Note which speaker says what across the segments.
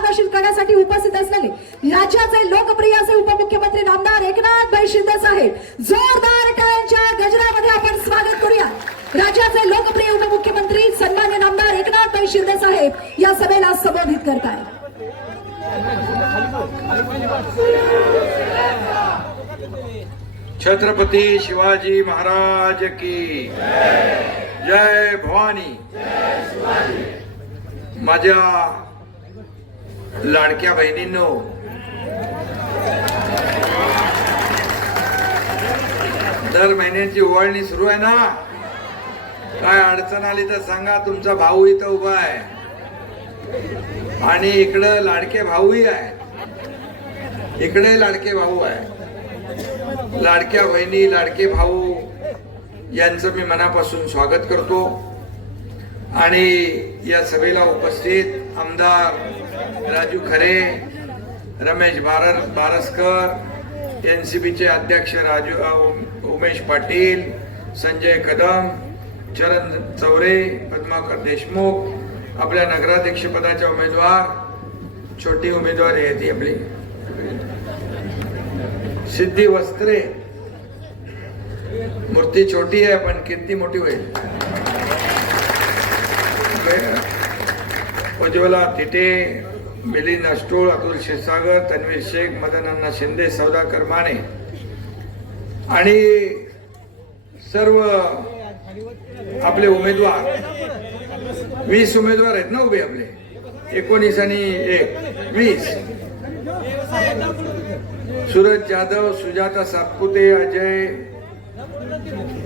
Speaker 1: मार्गदर्शन करण्यासाठी उपस्थित असलेले राज्याचे लोकप्रिय असे उपमुख्यमंत्री नामदार एकनाथ भाई शिंदे साहेब जोरदार टाळ्यांच्या गजरामध्ये आपण स्वागत करूया राज्याचे लोकप्रिय उपमुख्यमंत्री सन्मान्य नामदार एकनाथ भाई शिंदे साहेब या सभेला संबोधित करतायत
Speaker 2: छत्रपती शिवाजी महाराज की जय भवानी माझ्या लाडक्या बहिणींनो दर महिन्याची ओळणी सुरू आहे ना काय अडचण आली तर सांगा तुमचा भाऊ इथं उभा आहे आणि इकडं लाडके भाऊही आहे इकडे लाडके भाऊ आहे लाडक्या बहिणी लाडके भाऊ यांचं मी मनापासून स्वागत करतो आणि या सभेला उपस्थित आमदार राजू खरे रमेश बारस बारसकर एन सी चे अध्यक्ष राजू उमेश पाटील संजय कदम चरण चौरे पद्माकर देशमुख आपल्या नगराध्यक्ष पदाच्या उमेदवार छोटी उमेदवार आहे ती आपली सिद्धी वस्त्रे मूर्ती छोटी आहे पण किती मोठी होईल उज्ज्वला तिटे मिलिंद अष्टोळ अतुल क्षीरसागर तन्वीर शेख मदन शिंदे सौदाकर माने आणि सर्व आपले उमेदवार वीस उमेदवार आहेत ना उभे आपले एकोणीस आणि एक वीस सूरज जाधव सुजाता सापुते अजय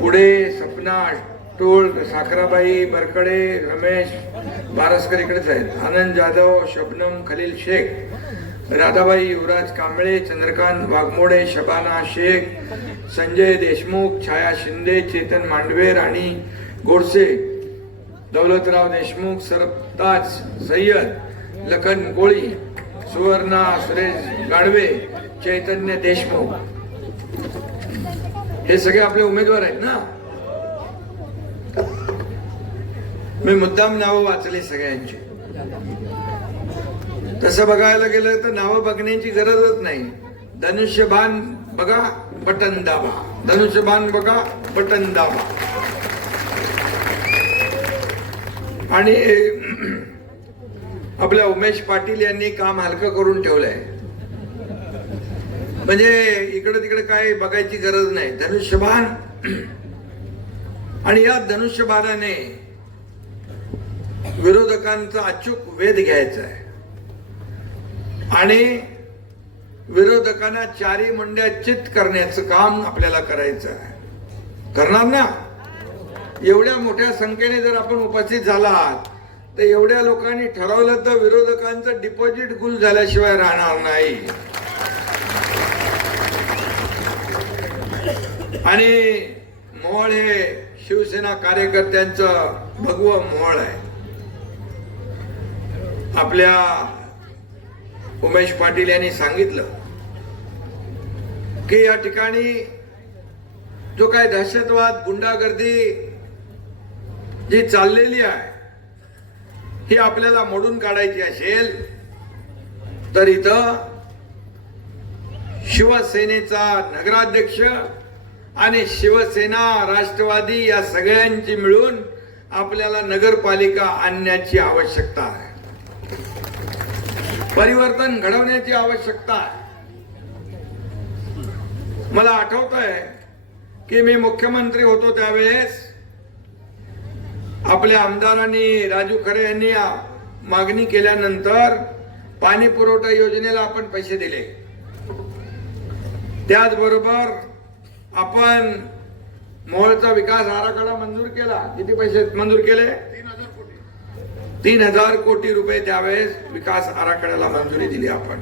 Speaker 2: पुढे सपना टोळ साखराबाई बरकडे रमेश बारसकर इकडेच आहेत आनंद जाधव शबनम खलील शेख राधाबाई युवराज कांबळे चंद्रकांत वाघमोडे शबाना शेख संजय देशमुख छाया शिंदे चेतन मांडवे राणी गोडसे दौलतराव देशमुख सरताज सय्यद लखन गोळी सुवर्णा सुरेश गाडवे चैतन्य देशमुख हे सगळे आपले उमेदवार आहेत ना मी मुद्दाम नावं वाचले सगळ्यांची तसं बघायला गेलं तर नावं बघण्याची गरजच नाही धनुष्यबान बघा बटन दाबा धनुष्यभान बघा बटन दाबा आणि आपल्या उमेश पाटील यांनी काम हलकं करून ठेवलंय म्हणजे इकडे तिकडे काय बघायची गरज नाही धनुष्यबान आणि या धनुष्यबाणाने विरोधकांचा अचूक वेध घ्यायचा आहे आणि विरोधकांना चारी मंड्या चित करण्याचं काम आपल्याला करायचं आहे करणार ना एवढ्या मोठ्या संख्येने जर आपण उपस्थित झालात तर एवढ्या लोकांनी ठरवलं तर विरोधकांचं डिपॉझिट गुल झाल्याशिवाय राहणार नाही आणि मोहळ हे शिवसेना कार्यकर्त्यांचं भगव मोहळ आहे आपल्या उमेश पाटील यांनी सांगितलं की या ठिकाणी जो काय दहशतवाद गुंडागर्दी जी चाललेली आहे ही आपल्याला मोडून काढायची असेल तर इथं शिवसेनेचा नगराध्यक्ष आणि शिवसेना राष्ट्रवादी या सगळ्यांची मिळून आपल्याला नगरपालिका आणण्याची आवश्यकता आहे परिवर्तन घडवण्याची आवश्यकता आहे मला आठवत आहे की मी मुख्यमंत्री होतो त्यावेळेस आपल्या आमदारांनी राजू खरे यांनी मागणी केल्यानंतर पाणी पुरवठा योजनेला आपण पैसे दिले त्याचबरोबर आपण मोहळचा विकास आराखडा मंजूर केला किती पैसे मंजूर केले तीन हजार कोटी रुपये त्यावेळेस विकास आराखड्याला मंजुरी दिली आपण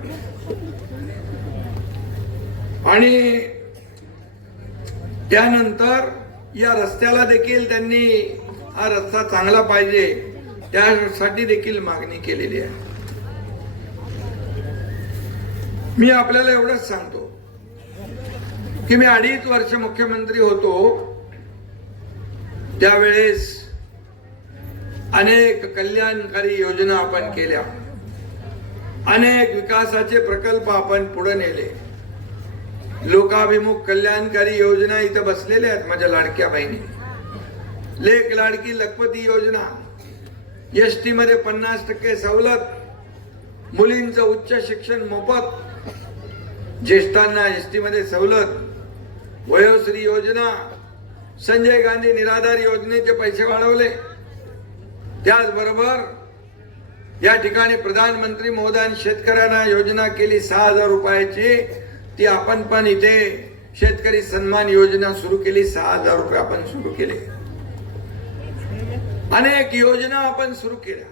Speaker 2: आणि त्यानंतर या रस्त्याला देखील त्यांनी हा रस्ता चांगला पाहिजे त्यासाठी देखील मागणी केलेली आहे मी आपल्याला एवढंच सांगतो की मी अडीच वर्ष मुख्यमंत्री होतो त्यावेळेस अनेक कल्याणकारी योजना आपण केल्या अनेक विकासाचे प्रकल्प आपण पुढे नेले लोकाभिमुख कल्याणकारी योजना इथं बसलेल्या आहेत माझ्या लाडक्या बहिणी लेख लाडकी लखपती योजना एस टी मध्ये पन्नास टक्के सवलत मुलींचं उच्च शिक्षण मोफत ज्येष्ठांना एस टी मध्ये सवलत वयोश्री योजना संजय गांधी निराधार योजनेचे पैसे वाढवले त्याचबरोबर या ठिकाणी प्रधानमंत्री मोदयांनी शेतकऱ्यांना योजना केली सहा हजार रुपयाची ती आपण पण इथे शेतकरी सन्मान योजना सुरू केली सहा हजार रुपये आपण सुरू केले अनेक योजना आपण सुरू केल्या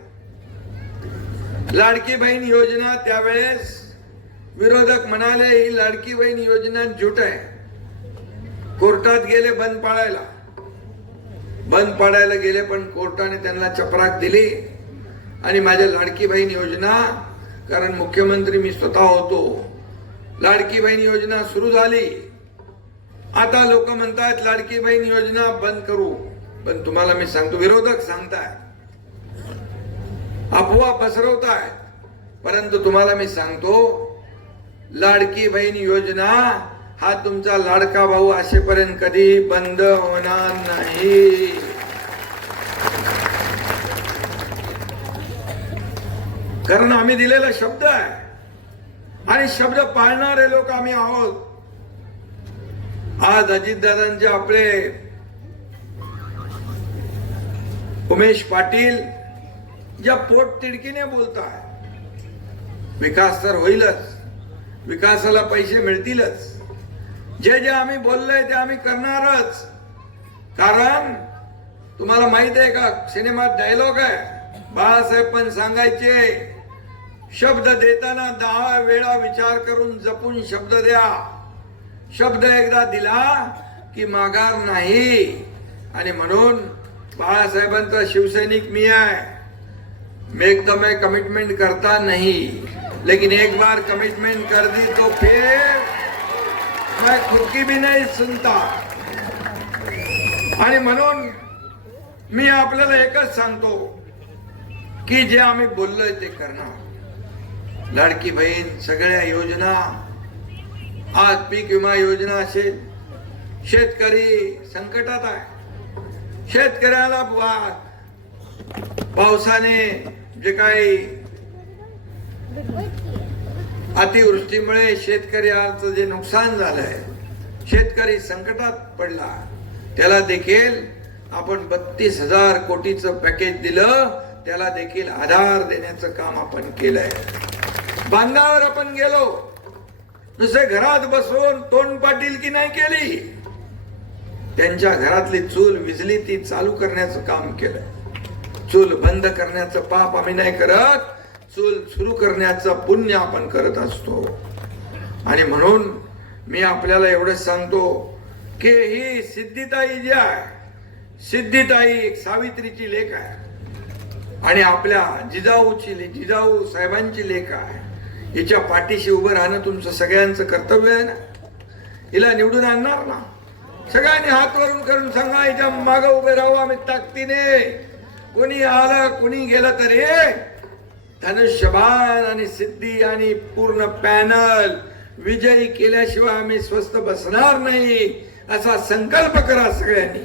Speaker 2: लाडकी बहीण योजना त्यावेळेस विरोधक म्हणाले ही लाडकी बहीण योजना झुट आहे कोर्टात गेले बंद पाळायला बंद पाडायला गेले पण कोर्टाने त्यांना चपराक दिली आणि माझ्या लाडकी बहीण योजना कारण मुख्यमंत्री मी स्वतः होतो लाडकी बहीण योजना सुरू झाली आता लोक म्हणतात लाडकी बहीण योजना बंद करू पण तुम्हाला मी सांगतो विरोधक सांगताय अफवा पसरवताय परंतु तुम्हाला मी सांगतो लाडकी बहीण योजना हा तुमचा लाडका भाऊ असेपर्यंत कधी बंद होणार नाही कारण आम्ही दिलेला शब्द आहे आणि शब्द पाळणारे लोक आम्ही आहोत आज अजितदादांचे आपले उमेश पाटील ज्या पोट तिडकीने बोलताय विकास तर होईलच विकासाला पैसे मिळतीलच जे जे आम्ही बोललोय ते आम्ही करणारच कारण तुम्हाला माहित आहे का सिनेमात डायलॉग आहे बाळासाहेब पण सांगायचे शब्द देताना दहा वेळा विचार करून जपून शब्द द्या शब्द एकदा दिला की माघार नाही आणि म्हणून बाळासाहेबांचा शिवसैनिक मी आहे मी एकदम मे कमिटमेंट करता नाही लेकिन एक बार कमिटमेंट कर दी तो फिर मैं नाही सुनता आणि म्हणून मी आपल्याला एकच सांगतो की जे आम्ही बोललोय ते करणार लाडकी बहीण सगळ्या योजना आज पीक विमा योजना असेल शेतकरी संकटात आहे शेतकऱ्याला पावसाने जे काही अतिवृष्टीमुळे शेतकऱ्याचं जे नुकसान झालंय शेतकरी संकटात पडला त्याला देखील आपण बत्तीस हजार कोटीचं पॅकेज दिलं त्याला देखील आधार देण्याचं काम आपण केलंय बांधावर आपण गेलो दुसरे घरात बसून तोंड पाटील की नाही केली त्यांच्या घरातली चूल विजली ती चालू करण्याचं काम केलं चूल बंद करण्याचं पाप आम्ही नाही करत चूल सुरू करण्याचं पुण्य आपण करत असतो आणि म्हणून मी आपल्याला एवढंच सांगतो की ही सिद्धिताई जी आहे सिद्धिताई एक सावित्रीची लेख आहे आणि आपल्या जिजाऊची जिजाऊ साहेबांची लेख आहे हिच्या पाठीशी उभं राहणं तुमचं सगळ्यांचं कर्तव्य आहे ना हिला निवडून आणणार ना सगळ्यांनी हात वरून करून सांगा हिच्या मागं उभे राहू आम्ही ताकदीने कोणी आलं कोणी गेलं तरी धनुष्यबाण आणि सिद्धी आणि पूर्ण पॅनल विजयी केल्याशिवाय आम्ही स्वस्त बसणार नाही असा संकल्प करा सगळ्यांनी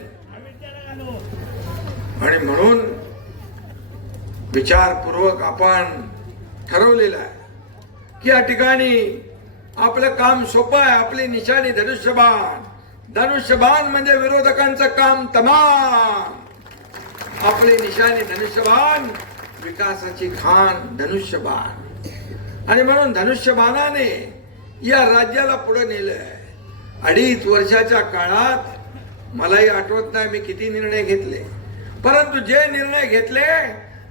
Speaker 2: आणि म्हणून विचारपूर्वक आपण ठरवलेलं आहे की या ठिकाणी आपलं काम सोपं आहे आपली निशाणी धनुष्यबाण धनुष्यबाण म्हणजे विरोधकांचं काम तमाम आपली निशाणी धनुष्यबाण विकासाची खाण धनुष्यबाण आणि म्हणून धनुष्यबाणाने या राज्याला पुढे नेलं आहे अडीच वर्षाच्या काळात मलाही आठवत नाही मी किती निर्णय घेतले परंतु जे निर्णय घेतले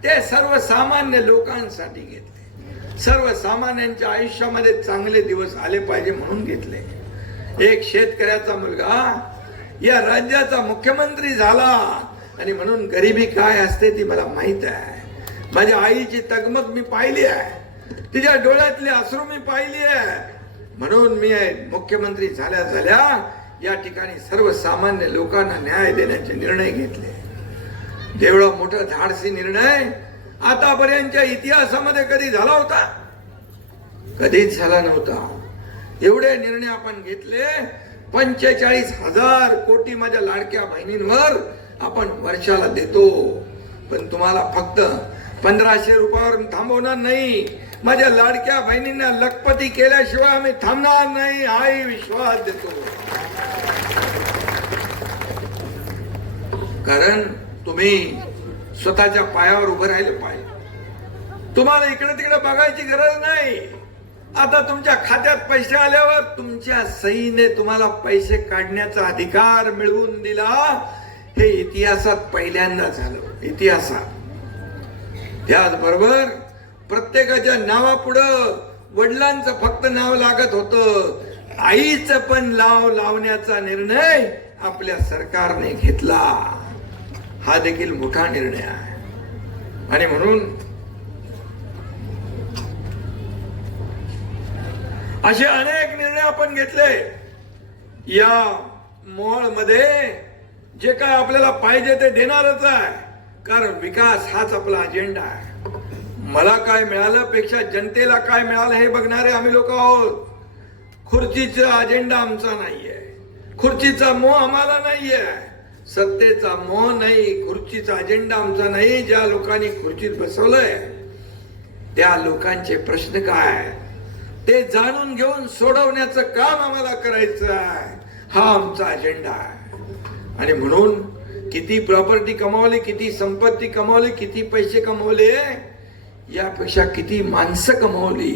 Speaker 2: ते सर्वसामान्य लोकांसाठी घेतले सर्वसामान्यांच्या आयुष्यामध्ये चांगले दिवस आले पाहिजे म्हणून घेतले एक शेतकऱ्याचा मुलगा या राज्याचा मुख्यमंत्री झाला आणि म्हणून गरिबी काय असते ती मला माहीत आहे माझ्या आईची तगमग मी पाहिली आहे तिच्या डोळ्यातली अश्रू मी पाहिली आहे म्हणून मी मुख्यमंत्री झाल्या झाल्या या ठिकाणी सर्वसामान्य लोकांना न्याय देण्याचे निर्णय घेतले देवळा मोठा धाडसी निर्णय आतापर्यंतच्या इतिहासामध्ये कधी झाला होता कधीच झाला नव्हता एवढे निर्णय आपण घेतले पंचेचाळीस हजार कोटी माझ्या लाडक्या बहिणींवर आपण वर्षाला देतो पण तुम्हाला फक्त पंधराशे रुपयावर थांबवणार नाही माझ्या लाडक्या बहिणींना लखपती केल्याशिवाय आम्ही थांबणार नाही हाही विश्वास देतो कारण तुम्ही स्वतःच्या पायावर उभं राहिले पाहिजे तुम्हाला इकडे तिकडे बघायची गरज नाही आता तुमच्या खात्यात पैसे आल्यावर तुमच्या सईने तुम्हाला पैसे काढण्याचा अधिकार मिळवून दिला हे इतिहासात पहिल्यांदा झालं इतिहासात बरोबर प्रत्येकाच्या नावापुढं वडिलांचं फक्त नाव लागत होत आईच पण लाव लावण्याचा निर्णय आपल्या सरकारने घेतला हा देखील मोठा निर्णय आहे आणि म्हणून असे अनेक निर्णय आपण घेतले या मध्ये जे काय आपल्याला पाहिजे ते देणारच आहे कारण विकास हाच आपला अजेंडा आहे मला काय मिळालं पेक्षा जनतेला काय मिळालं हे बघणारे आम्ही लोक आहोत खुर्चीचा अजेंडा आमचा नाही आहे खुर्चीचा मोह आम्हाला नाही आहे सत्तेचा मोह नाही खुर्चीचा अजेंडा आमचा नाही ज्या लोकांनी खुर्चीत बसवलंय त्या लोकांचे प्रश्न काय ते जाणून घेऊन सोडवण्याचं काम आम्हाला करायचं आहे हा आमचा अजेंडा आहे आणि म्हणून किती प्रॉपर्टी कमावली किती संपत्ती कमावली किती पैसे कमवले यापेक्षा किती माणसं कमावली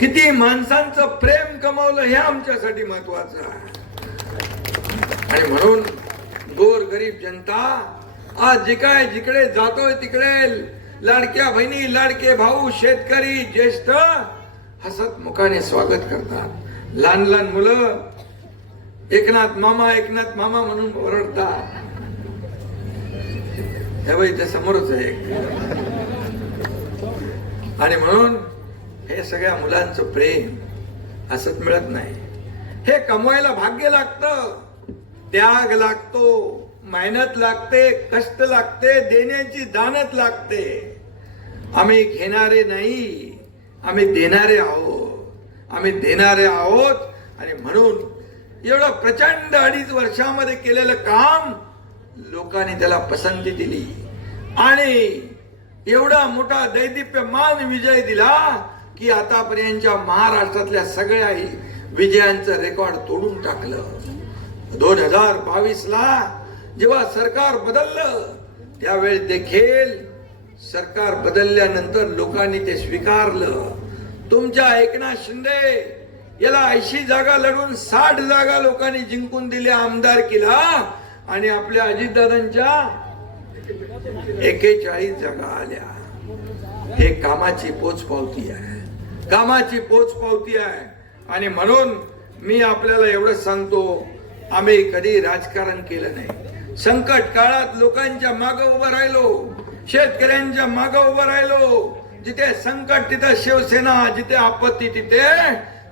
Speaker 2: किती माणसांचं प्रेम कमावलं हे आमच्यासाठी महत्वाचं आहे आणि म्हणून गोर गरीब जनता आज जिकाय जिकडे जातोय तिकडे लाडक्या बहिणी लाडके भाऊ शेतकरी ज्येष्ठ हसत मुखाने स्वागत करतात लहान लहान मुलं एकनाथ मामा एकनाथ मामा म्हणून ओरडतात त्यावेळी ते समोरच आहे आणि म्हणून हे सगळ्या मुलांचं प्रेम असत मिळत नाही हे कमवायला भाग्य लागतं त्याग लागतो मेहनत लागते कष्ट लागते देण्याची दानत लागते आम्ही घेणारे नाही आम्ही देणारे आहोत आम्ही देणारे आहोत आणि म्हणून एवढं प्रचंड अडीच वर्षामध्ये केलेलं काम लोकांनी त्याला पसंती दिली आणि एवढा मोठा दैदिप्य मान विजय दिला की आतापर्यंतच्या महाराष्ट्रातल्या सगळ्याही विजयांचं रेकॉर्ड तोडून टाकलं दोन हजार बावीस ला जेव्हा सरकार बदललं त्यावेळी देखील सरकार बदलल्यानंतर लोकांनी ते स्वीकारलं तुमच्या एकनाथ शिंदे याला ऐशी जागा लढून साठ जागा लोकांनी जिंकून दिल्या आमदार केला आणि आपल्या अजितदादांच्या एकेचाळीस जागा आल्या हे कामाची पोच पावती आहे कामाची पोच पावती आहे आणि म्हणून मी आपल्याला एवढं सांगतो आम्ही कधी राजकारण केलं नाही संकट काळात लोकांच्या मागे उभं राहिलो शेतकऱ्यांच्या मागे उभं राहिलो जिथे संकट तिथे शिवसेना जिथे आपत्ती तिथे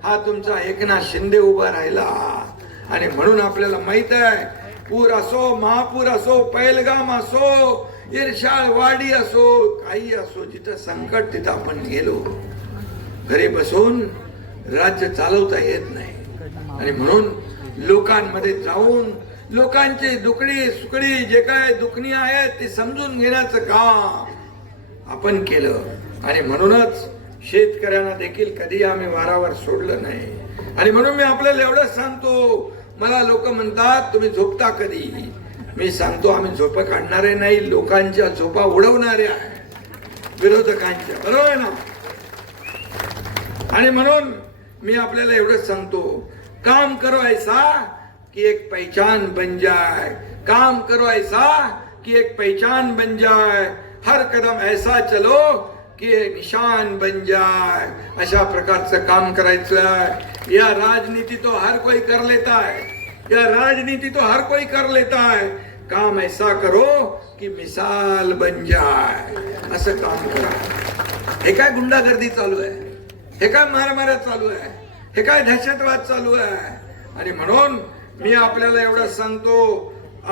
Speaker 2: हा तुमचा एकनाथ शिंदे उभा राहिला आणि म्हणून आपल्याला माहित आहे पूर असो महापूर असो पैलगाम असो इरशाळ वाडी असो काही असो जिथं संकट तिथं आपण गेलो घरी बसून राज्य चालवता येत नाही आणि म्हणून लोकांमध्ये जाऊन लोकांची दुखणी सुकडी जे काय दुखणी आहेत ते समजून घेण्याचं काम आपण केलं आणि म्हणूनच शेतकऱ्यांना देखील कधी आम्ही वारावर सोडलं नाही आणि म्हणून मी आपल्याला एवढंच सांगतो मला लोक म्हणतात तुम्ही झोपता कधी मी सांगतो आम्ही झोप काढणारे नाही लोकांच्या झोपा आहे विरोधकांच्या बरोबर ना आणि म्हणून मी आपल्याला एवढंच सांगतो काम करो ऐसा की एक पहचान बन जाय काम करो ऐसा की एक पहचान बन जाय हर कदम ऐसा चलो की निशान बन जाय अशा प्रकारचं काम करायचं या राजनीती तो हर कोई कर लेता है या राजनीति तो हर कोई कर लेता है काम ऐसा करो की मिसाल बन जाय असं काम करा हे काय गुंडागर्दी चालू आहे हे काय मारामाऱ्या चालू आहे हे काय दहशतवाद चालू आहे आणि म्हणून मी आपल्याला एवढं सांगतो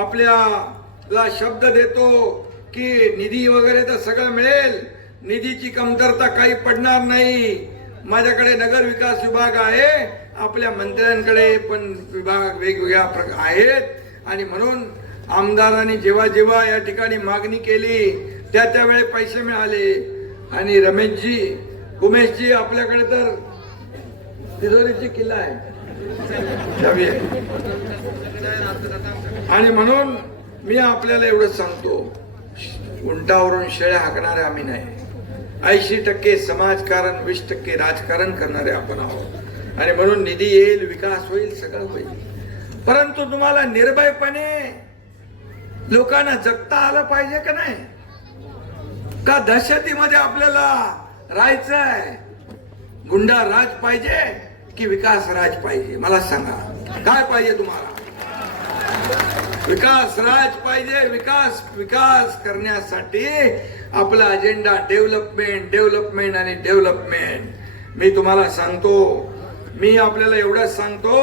Speaker 2: आपल्याला शब्द देतो की निधी वगैरे तर सगळं मिळेल निधीची कमतरता काही पडणार नाही माझ्याकडे नगर विकास विभाग आहे आपल्या मंत्र्यांकडे पण विभाग वेगवेगळ्या प्रकार आहेत आणि म्हणून आमदारांनी जेव्हा जेव्हा या ठिकाणी मागणी केली त्या त्यावेळेस पैसे मिळाले आणि रमेशजी उमेशजी आपल्याकडे तर तिजोरीची किल्ला आहे आणि म्हणून मी आपल्याला एवढंच सांगतो उंटावरून शेळ्या हाकणारे आम्ही नाही ऐंशी टक्के समाजकारण वीस टक्के राजकारण करणारे आपण आहोत आणि म्हणून निधी येईल विकास होईल सगळं होईल परंतु तुम्हाला निर्भयपणे लोकांना जगता आलं पाहिजे का नाही का दहशतीमध्ये आपल्याला राहायचंय गुंडा राज पाहिजे की विकास राज पाहिजे मला सांगा काय पाहिजे तुम्हाला विकास राज पाहिजे विकास विकास करण्यासाठी आपला अजेंडा डेव्हलपमेंट डेव्हलपमेंट आणि डेव्हलपमेंट मी तुम्हाला सांगतो मी आपल्याला एवढंच सांगतो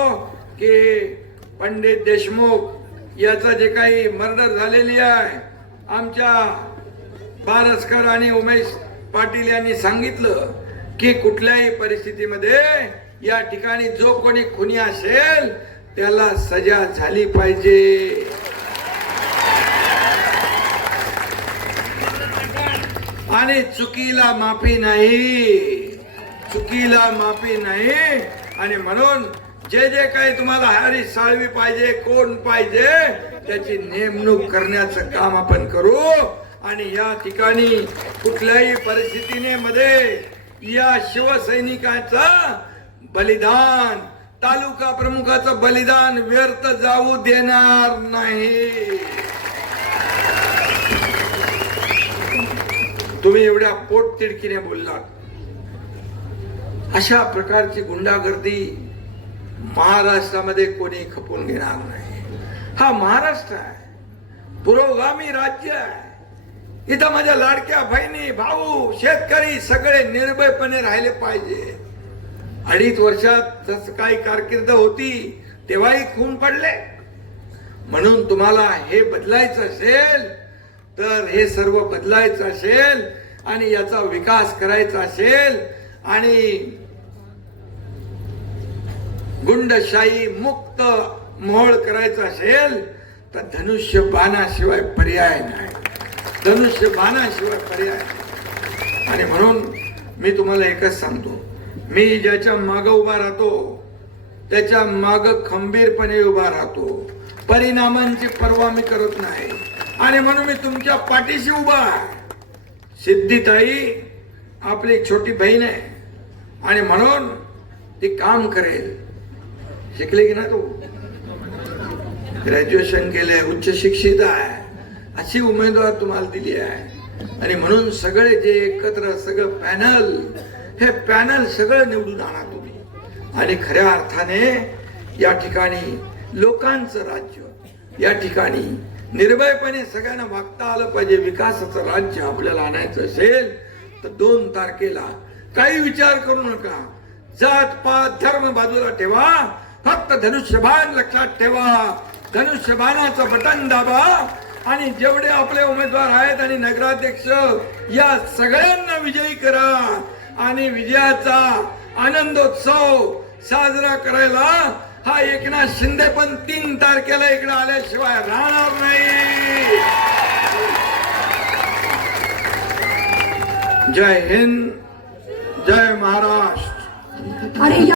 Speaker 2: की पंडित देशमुख याचा जे काही मर्डर झालेली आहे आमच्या बारसकर आणि उमेश पाटील यांनी सांगितलं की कुठल्याही परिस्थितीमध्ये या ठिकाणी जो कोणी खुनी असेल त्याला सजा झाली पाहिजे आणि चुकीला माफी नाही चुकीला माफी नाही आणि म्हणून जे जे काही तुम्हाला हरी साळवी पाहिजे कोण पाहिजे त्याची नेमणूक करण्याचं काम आपण करू आणि या ठिकाणी कुठल्याही परिस्थितीने मध्ये या शिवसैनिकाचा बलिदान तालुका प्रमुखाचं बलिदान व्यर्थ जाऊ देणार नाही तुम्ही एवढ्या पोट बोललात अशा प्रकारची गुंडागर्दी महाराष्ट्रामध्ये कोणी खपून घेणार नाही हा महाराष्ट्र आहे पुरोगामी राज्य आहे इथं माझ्या लाडक्या बहिणी भाऊ शेतकरी सगळे निर्भयपणे राहिले पाहिजे अडीच वर्षात जस काही कारकीर्द होती तेव्हाही खून पडले म्हणून तुम्हाला हे बदलायचं असेल तर हे सर्व बदलायचं असेल आणि याचा विकास करायचा असेल आणि गुंडशाही मुक्त मोहळ करायचं असेल तर धनुष्य बाणाशिवाय पर्याय नाही धनुष्य बाणाशिवाय पर्याय आणि म्हणून मी तुम्हाला एकच सांगतो मी ज्याच्या माग उभा राहतो त्याच्या माग खंबीरपणे उभा राहतो परिणामांची पर्वा मी करत नाही आणि म्हणून मी तुमच्या पाठीशी उभा आहे सिद्धिताई आपली छोटी बहीण आहे आणि म्हणून ती काम करेल शिकले की ना तू ग्रॅज्युएशन केले उच्च शिक्षित आहे अशी उमेदवार तुम्हाला दिली आहे आणि म्हणून सगळे जे एकत्र सगळं पॅनल हे पॅनल सगळं निवडून आणा तुम्ही आणि खऱ्या अर्थाने या ठिकाणी लोकांचं राज्य या ठिकाणी निर्भयपणे सगळ्यांना मागता आलं पाहिजे विकासाचं राज्य आपल्याला आणायचं असेल तर दोन तारखेला काही विचार करू नका जात पात धर्म बाजूला ठेवा फक्त धनुष्यबाण लक्षात ठेवा धनुष्यबाणाचं बटन दाबा आणि जेवढे आपले उमेदवार आहेत आणि नगराध्यक्ष या सगळ्यांना विजयी करा आणि विजयाचा आनंदोत्सव साजरा करायला हा एकनाथ शिंदे पण तीन तारखेला इकडे आल्याशिवाय राहणार नाही जय हिंद जय महाराष्ट्र